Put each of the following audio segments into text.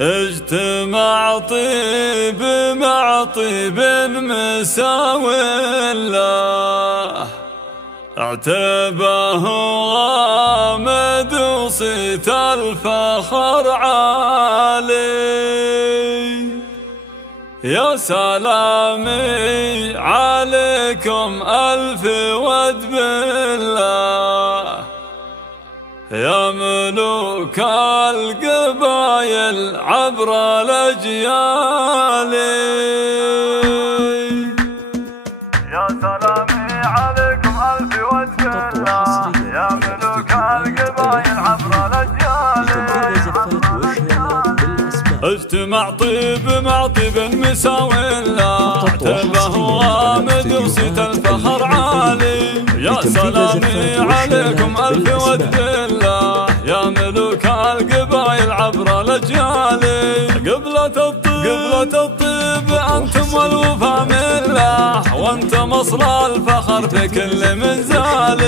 اجتمع طيب مع طيب مساوي له، اعتبه غامض وصيت الفخر عالي. يا سلامي عليكم ألف ود بالله، يا ملوك القبايل عبر الأجيال. يا سلامي عليكم ألف ود بالله، يا ملوك القبايل عبر الأجيال. اجتمع طيب مع طيب مساوي له، اعتبه غامض وصيت الفخر عالي. يا سلامي عليكم ألف ود بالله، يا ملوك القبايل عبر الأجيال. قبلة الطيب أنتم والوفا مله، وأنتم أصل الفخر في كل منزال.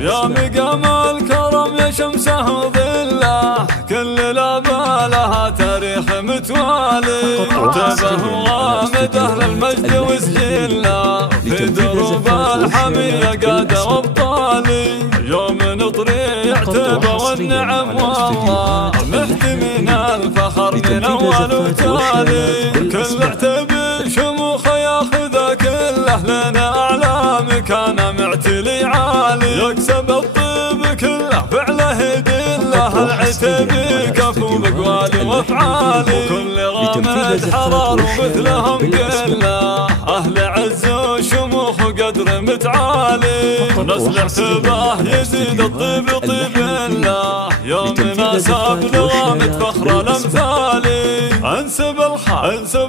يا مقام الكرم يا شمسه وظله، كل لابا لها تاريخ متوالي. اعتبه غامض أهل المجد وسجله، في دروب الحمية قادة وابطالي. يوم نطري اعتبه والنعم والله، محتمين الفخر من أول وتالي. كل اعتبه شموخ ياخذ كله، لنا أعلى مكان معتلي عالي. يكسب الطيب كله فعله يدله، العتبي كفو بقوالي وافعالي. وكل غامض حرار ومثلهم قله، أهل عز وشموخ وقدر متعالي. نسل اعتباه يزيد الطيب طيب له، يوم ناسب لغامد فخر الامثالي. انسب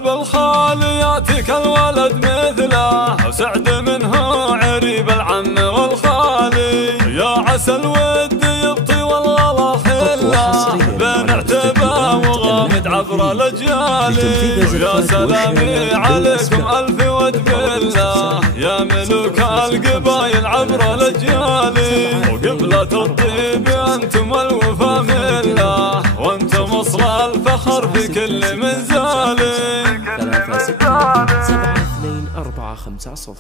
الخال ياتيك الولد مثله، وسعد منه عريب العم والخالي. يا عسى الود يبطي والغلا خله، بين اعتباه وغامد عبر الاجيال. ويا سلامي عليكم ألف ود بالله، يا ملوك القبايل عبر الأجيال. وقبلة الطيب أنتم الوفا مله، وأنتم أصل الفخر في كل منزال. 3 6 7 2 4 5 0.